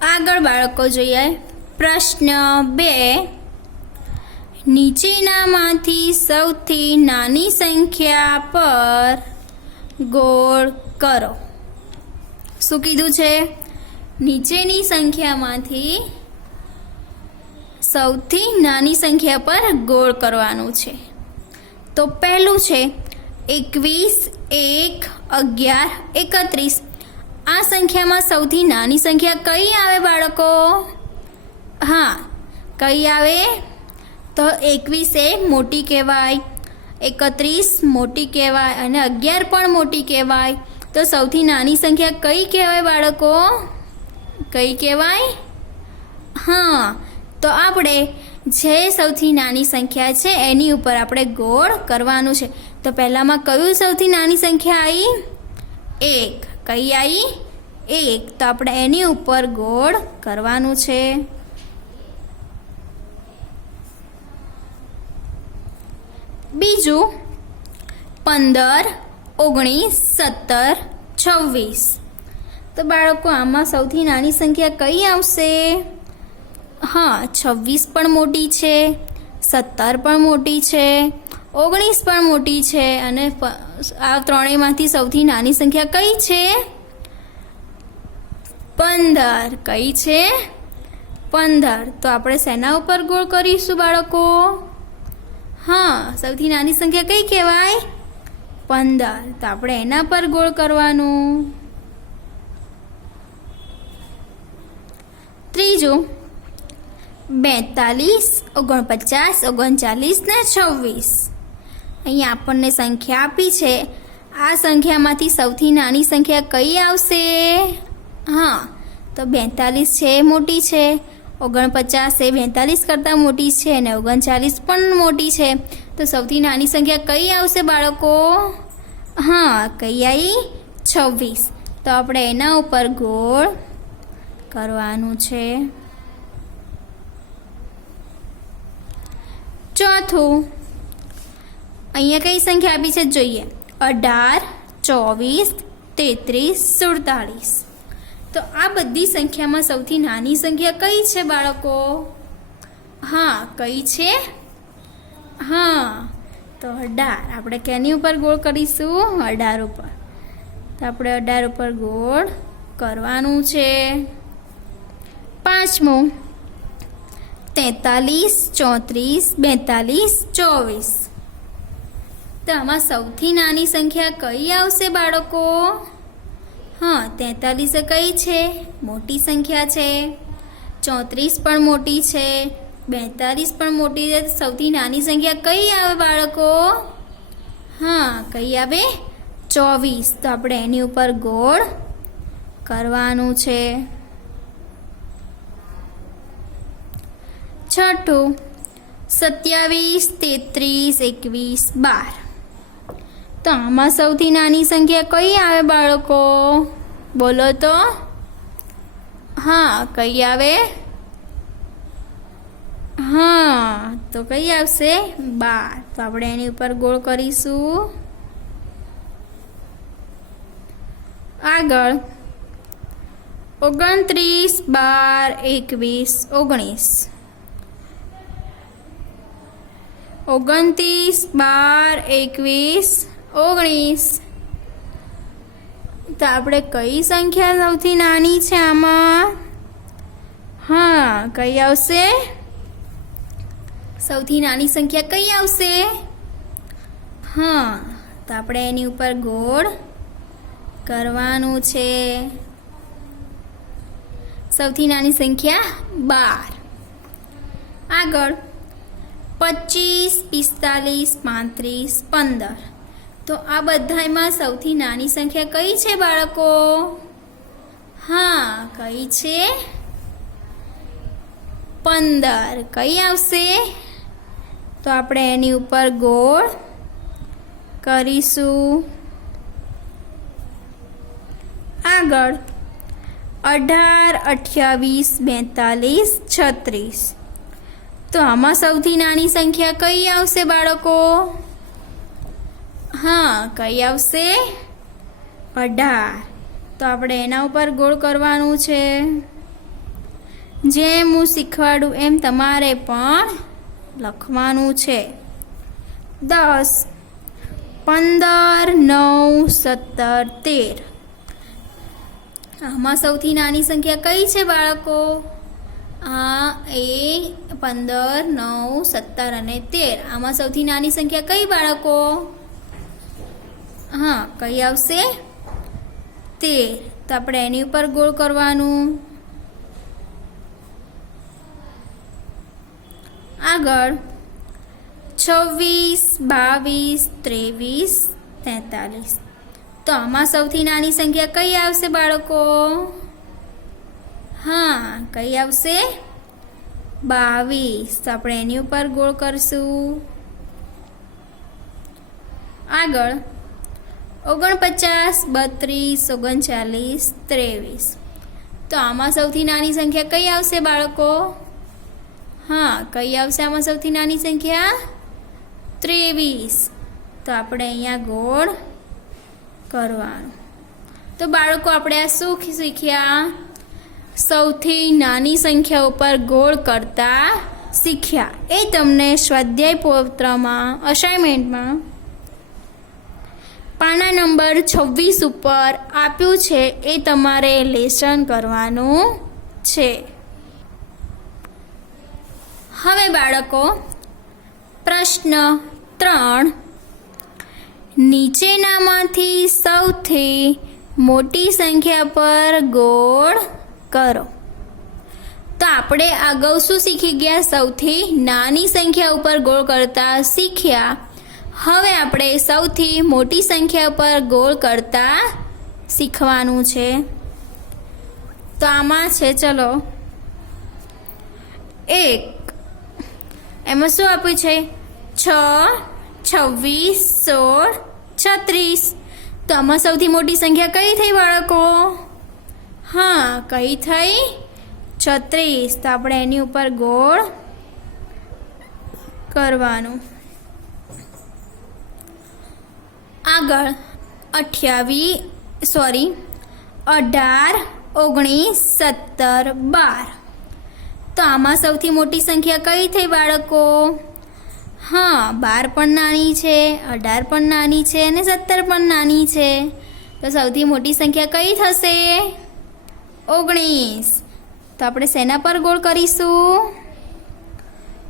આગળ બાળકો જોઈએ પ્રશ્ન 2 નીચેનામાંથી સૌથી નાની સંખ્યા પર ગોળ કરો। શું કીધું છે? નીચેની સંખ્યામાંથી સૌથી નાની સંખ્યા પર ગોળ કરવાનું છે। તો પહેલું છે 21, 1, 11, 31। આ સંખ્યામાં સૌથી નાની સંખ્યા કઈ આવે બાળકો? હા, કઈ આવે? તો 21 એ મોટી કહેવાય, 31 મોટી કહેવાય અને 11 પણ મોટી કહેવાય। તો સૌથી નાની સંખ્યા કઈ કહેવાય બાળકો? કઈ કહેવાય? હા, તો આપણે જે સૌથી નાની સંખ્યા છે એની ઉપર આપણે ગોળ કરવાનું છે। તો પહેલામાં કયું સૌથી નાની સંખ્યા આવી? 1। કઈ આવી? 1। તો આપણે એની ઉપર ગોળ કરવાનું છે। બીજું 15, 19, 17, 26। તો બાળકો આમાં સૌથી નાની સંખ્યા કઈ આવશે? હા, 26 પણ મોટી છે, 17 પણ મોટી છે, 19 પણ મોટી છે અને આ ત્રણેયમાંથી સૌથી નાની સંખ્યા કઈ છે? 15। કઈ છે? 15। તો આપણે શેના ઉપર ગોળ કરીશું બાળકો? હા, સૌથી નાની સંખ્યા કઈ કહેવાય? 15। તો આપણે એના પર ગોળ કરવાનું। ત્રીજું 42, 49, 39 ને 26। અહીંયા આપણને સંખ્યા આપી છે। આ સંખ્યામાંથી સૌથી નાની સંખ્યા કઈ આવશે? હા, તો 42 છે એ મોટી છે, 49 એ 42 કરતાં મોટી છે અને 39 પણ મોટી છે। તો સૌથી નાની સંખ્યા કઈ આવશે બાળકો? હા, કઈ આવી? 26। તો આપણે એના ઉપર ગોળ કરવાનું છે। ચોથું અહીંયા કઈ સંખ્યા આપી છે જોઈએ 18, 24, 33, 47। તો આ બધી સંખ્યામાં સૌથી નાની સંખ્યા કઈ છે બાળકો? હા, કઈ છે? હા, તો 18। આપણે કેની ઉપર ગોળ કરીશું? 18 ઉપર। તો આપણે 18 ઉપર ગોળ કરવાનું છે। પાંચમું 43, 34, 42, 24। તો આમાં સૌથી નાની સંખ્યા કઈ આવશે બાળકો? હા, 43 કઈ છે? મોટી સંખ્યા છે, 34 પણ મોટી છે, 42 પણ મોટી છે। સૌથી નાની સંખ્યા કઈ આવે બાળકો? હા, કઈ આવે? 24। તો આપણે એની ઉપર ગોળ કરવાનું છે। છઠ્ઠું 27, 33, 21, 12। તો આમાં સૌથી નાની સંખ્યા કઈ આવે બાળકો? બોલો તો। હા, કઈ આવે? હા, તો કઈ આવશે? 12। તો આપણે એની ઉપર ગોળ કરીશું। આગળ 29, 12, 21, 19। 29, 12, 21, 19। તો આપણે કઈ સંખ્યા સૌથી નાની છે આમાં? હા, કઈ આવશે? સૌથી નાની સંખ્યા કઈ આવશે? હા, તો આપણે એની ઉપર ગોળ કરવાનું છે। સૌથી નાની સંખ્યા 12। આગળ 25, 45, 35, 15। તો આ બધામાં સૌથી નાની સંખ્યા કઈ છે બાળકો? હા, કઈ છે? 15। કઈ આવશે? તો આપણે એની ઉપર ગોળ કરીશું। આગળ 18, 28, 42, 36। તો આમાં સૌથી નાની સંખ્યા કઈ આવશે બાળકો? હા, કઈ આવશે? 18। તો આપણે એના ઉપર ગોળ કરવાનું છે। જેમ હું શીખવાડું એમ તમારે પણ લખવાનું છે. 10, 15, 9, 17, 13. આમાં સૌથી નાની સંખ્યા કઈ છે બાળકો? આ એ 15, 9, 17 અને 13. આમાં સૌથી નાની સંખ્યા કઈ બાળકો? હા, કઈ આવશે? 13. તો આપણે એની ઉપર ગોળ કરવાનું. આગળ 26, 22, 23, 43. તો આમાં સૌથી નાની સંખ્યા કઈ આવશે બાળકો? હા, કઈ આવશે? 22. તો આપણે એની ઉપર ગોળ કરશું. આગળ 49, 32, 39, 23. તો આમાં સૌથી નાની સંખ્યા કઈ આવશે બાળકો? હા, કઈ આવશે આમાં સૌથી નાની સંખ્યા? 23. તો આપણે અહીંયા ગોળ કરવાનું. તો બાળકો આપણે આ શું શીખ્યા? સૌથી નાની સંખ્યા ઉપર ગોળ કરતા શીખ્યા. એ તમને સ્વાધ્યાય પત્રમાં અસાઇનમેન્ટમાં પાના નંબર 26 ઉપર આપ્યું છે. એ તમારે લેસન કરવાનું છે. હવે બાળકો પ્રશ્ન 3, નીચેનામાંથી સૌથી મોટી સંખ્યા પર ગોળ કરો. તો આપણે અગાઉ શું શીખી ગયા? સૌથી નાની સંખ્યા ઉપર ગોળ કરતા શીખ્યા. હવે આપણે સૌથી મોટી સંખ્યા પર ગોળ કરતા શીખવાનું છે. તો આમાં છે, ચલો 1. એમાં શું આપ્યું છે? 6, 26, 16, 36. તો આમાં સૌથી મોટી સંખ્યા કઈ થઈ બાળકો? હા, કઈ થઈ? 36. તો આપણે એની ઉપર ગોળ કરવાનું. આગળ 18, 19, 17, 12. તો આમાં સૌથી મોટી સંખ્યા કઈ થઈ બાળકો? હા, 12 પણ નાની છે, 18 પણ નાની છે અને 17 પણ નાની છે. તો સૌથી મોટી સંખ્યા કઈ થશે? 19. તો આપણે શેના પર ગોળ કરીશું?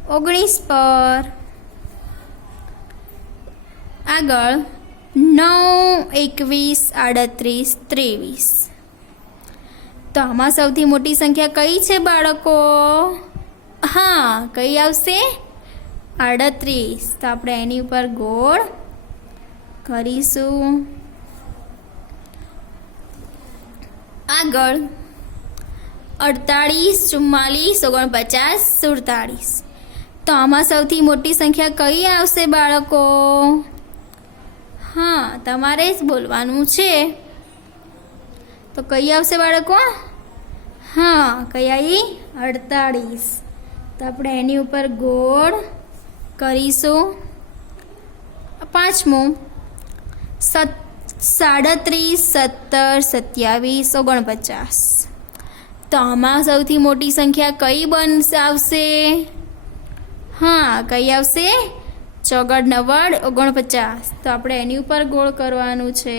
19 પર. આગળ 9, 21, 38, 23. તો આમાં સૌથી મોટી સંખ્યા કઈ છે બાળકો? હા, કઈ આવશે? 38. તો આપણે એની ઉપર ગોળ કરીશું. આગળ 48, 44, 49, 47. તો આમાં સૌથી મોટી સંખ્યા કઈ આવશે બાળકો? હા, તમારે જ બોલવાનું છે. તો કઈ આવશે બાળકો? હા, કઈ આવી? 48. તો આપણે એની ઉપર ગોળ કરીશું. 5મું 37, 17, 27, 49. તો આમાં સૌથી મોટી સંખ્યા કઈ આવશે? હા, કઈ આવશે? 4, 9, 49. તો આપણે એની ઉપર ગોળ કરવાનું છે.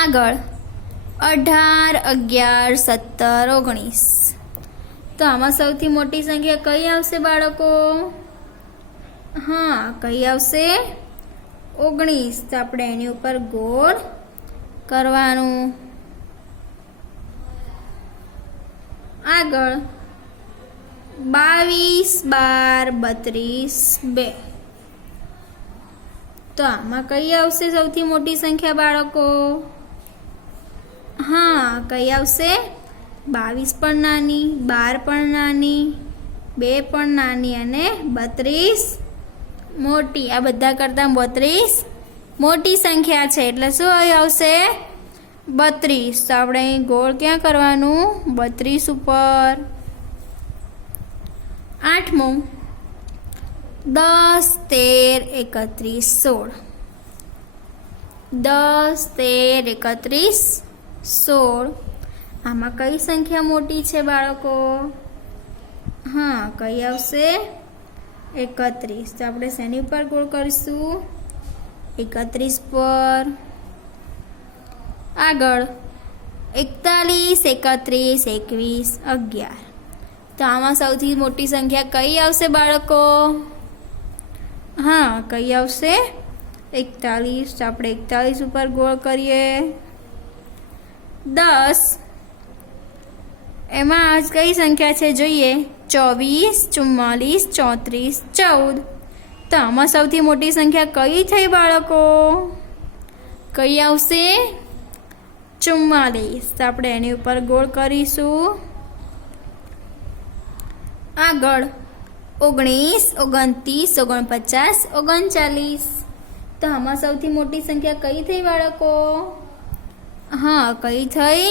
આગળ 18, 11, 17, 19. તો આમાં સૌથી મોટી સંખ્યા કઈ આવશે બાળકો? હા, કઈ આવશે? 19. તો આપણે એની ઉપર ગોળ કરવાનું. આગળ 22, 12, 32, 2. તો આમાં કઈ આવશે સૌથી મોટી સંખ્યા બાળકો? હા, કઈ આવશે? 22 પણ નાની, 12 પણ નાની, 2 પણ નાની અને 32 મોટી. આ બધા કરતાં 32 મોટી સંખ્યા છે. એટલે શું આવશે? 32. તો આપણે અહીં ગોળ ક્યાં કરવાનું? 32 ઉપર. 8મું 10, 13, 31, 16. 10, 13, 31, 16. આમાં કઈ સંખ્યા મોટી છે બાળકો? હા, કઈ આવશે? 31. તો આપણે શેની ઉપર ગોળ કરીશું? 31 પર. આગળ 41, 31, 21, 11. તો આમાં સૌથી મોટી સંખ્યા કઈ આવશે બાળકો? હા, કઈ આવશે? 41. તો આપણે 41 ઉપર ગોળ કરીએ. 10. એમાં કઈ સંખ્યા છે જોઈએ? 24, 44, 34, 14. તો આમાં સૌથી મોટી સંખ્યા કઈ થઈ બાળકો? કઈ આવશે? 44. તો આપણે એની ઉપર ગોળ કરીશું. આગળ 19, 29, 49, 39. તો આમાં સૌથી મોટી સંખ્યા કઈ થઈ બાળકો? હા, કઈ થઈ?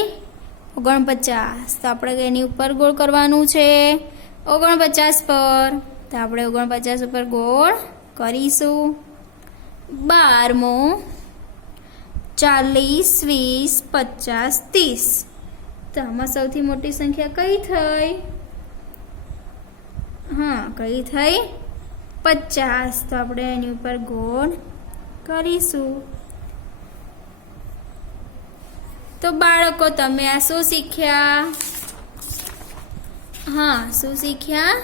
49. તો આપણે એની ઉપર ગોળ કરવાનું છે 49 પર. તો આપણે 49 ઉપર ગોળ કરીશું. 12મો 40, 20, 50, 30. તો આમાં સૌથી મોટી સંખ્યા કઈ થઈ? હા, કઈ થઈ? 50. તો આપણે એની ઉપર ગોળ કરીશું. તો બાળકો તમે આ શું શીખ્યા? હા, શું શીખ્યા?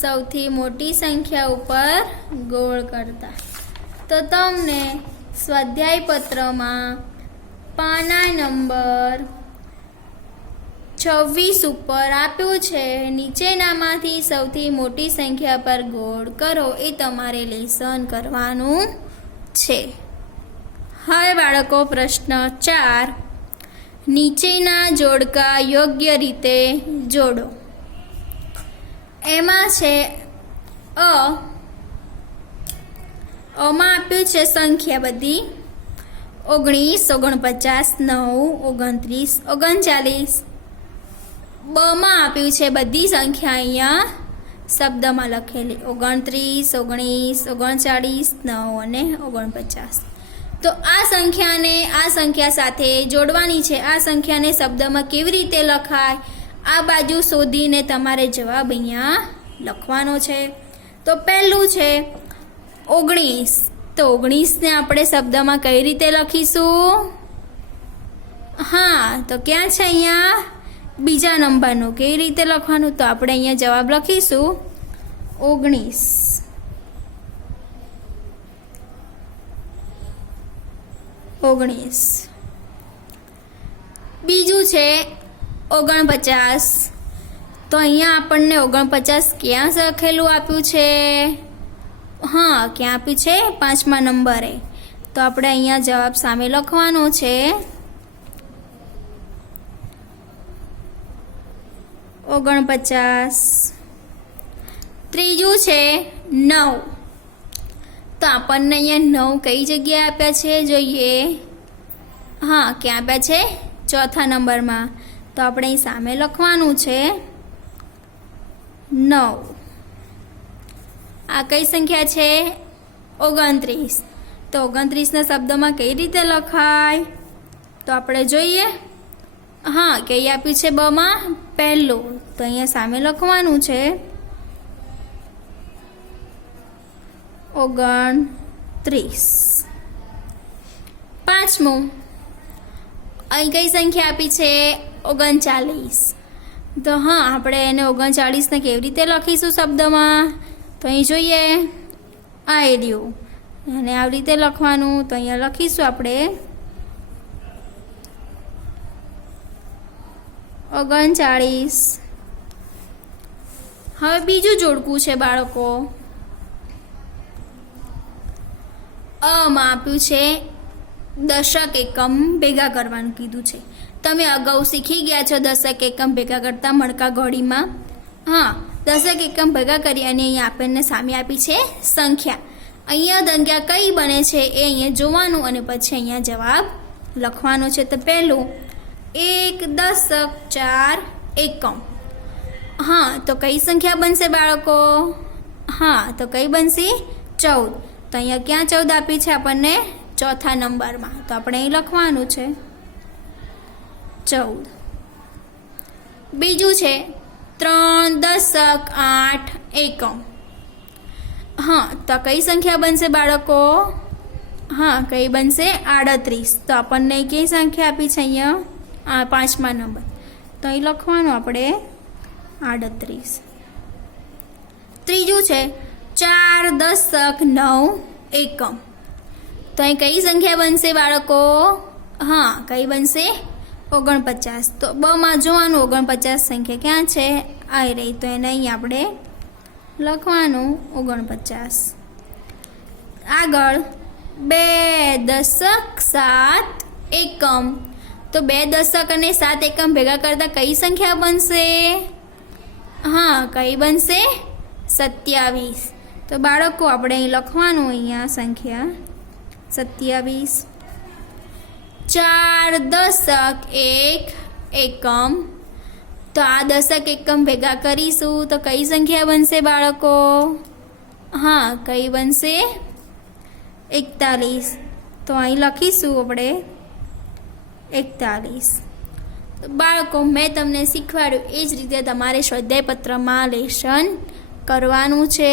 સૌથી મોટી સંખ્યા ઉપર ગોળ કરતા. તો તમને સ્વાધ્યાય પત્રમાં પાના નંબર 26 ઉપર આપ્યું છે. નીચેનામાંથી સૌથી મોટી સંખ્યા પર ગોળ કરો. એ તમારે લેસન કરવાનું છે. હવે બાળકો પ્રશ્ન 4. નીચેના જોડકા યોગ્ય રીતે જોડો. એમાં છે આમાં આપ્યું છે સંખ્યા બધી 19, 49, 9, 29, 39. બમાં આપ્યું છે બધી સંખ્યા અહીંયા શબ્દમાં લખેલી 29, 19, 39, 9 અને 49. તો આ સંખ્યાને આ સંખ્યા સાથે જોડવાની છે. આ સંખ્યાને શબ્દમાં કેવી રીતે લખાય આ બાજુ શોધીને તમારે જવાબ અહીંયા લખવાનો છે. તો પહેલું છે 19. તો 19 ને આપણે શબ્દમાં કઈ રીતે લખીશું? હા, તો ક્યાં છે અહીંયા? બીજા નંબરનું. કેવી રીતે લખવાનું? તો આપણે અહીંયા જવાબ લખીશું 19. બીજું છે 49. તો અહીંયા આપણને 49 ક્યાં લખેલું આપ્યું છે? હા, ક્યાં આપ્યું છે? 5મા નંબરે. તો આપણે અહીંયા જવાબ સામે લખવાનો છે 49. ત્રીજું છે 9. તો આપણને અહીંયા 9 કઈ જગ્યાએ આપ્યા છે જોઈએ? હા, ક્યાં આપ્યા છે? ચોથા નંબરમાં. તો આપણે અહીં સામે લખવાનું છે 9. આ કઈ સંખ્યા છે? 29. તો 29ના શબ્દમાં કઈ રીતે લખાય? તો આપણે જોઈએ. હા, કઈ આપ્યું છે બમાં? પહેલું. તો અહીંયા સામે લખવાનું છે 29. 5મું. અહીં કઈ સંખ્યા આપી છે? 39. તો હા, આપણે એને 39ને કેવી રીતે લખીશું શબ્દમાં? તો અહીં જોઈએ. આ એરિયું અને આવી રીતે લખવાનું. તો અહીંયા લખીશું આપણે 39. હવે બીજું જોડકું છે બાળકો. માં આપ્યું છે દશક એકમ ભેગા કરવાનું કીધું છે. તમે અગાઉ શીખી ગયા છો દશક એકમ ભેગા કરતા મણકા ઘોડીમાં. હા, દશક એકમ ભેગા કરી અને અહીંયા આપણને સામે આપી છે સંખ્યા. અહીંયા સંખ્યા કઈ બને છે એ અહીંયા જોવાનું અને પછી અહીંયા જવાબ લખવાનો છે. તો પહેલું 1 દશક 4 એકમ. હા, તો કઈ સંખ્યા બનશે બાળકો? હા, તો કઈ બનશે? 14. તો અહીંયા ક્યાં 14 આપી છે આપણને? ચોથા નંબરમાં. તો આપણે અહીં લખવાનું છે 14. બીજું છે 3 દશક 8 એકમ. હા, તો કઈ સંખ્યા બનશે બાળકો? હા, કઈ બનશે? 38. તો આપણને કઈ સંખ્યા આપી છે અહીંયા? 5મા નંબર. તો અહીં લખવાનું આપણે 38. ત્રીજું છે 4 દશક 9 એકમ. તો અહીં કઈ સંખ્યા બનશે બાળકો? હા, કઈ બનશે? 49. તો બમાં જોવાનું 49 સંખ્યા ક્યાં છે? આવી રહી. તો એને અહીં આપણે લખવાનું 49. આગળ 2 દશક 7 એકમ. તો 2 દશક અને 7 એકમ ભેગા કરતા કઈ સંખ્યા બનશે? હા, કઈ બનશે? 27. તો બાળકો આપણે અહીં લખવાનું અહીંયા સંખ્યા 27. 4 દશક 1 એકમ. તો આ દશક એકમ ભેગા કરીશું તો કઈ સંખ્યા બનશે બાળકો? હા, કઈ બનશે? 41. તો અહીં લખીશું આપણે 41. બાળકો, મેં તમને શીખવાડ્યું એ જ રીતે તમારે સ્વાધ્યાય પત્રમાં લેશન કરવાનું છે.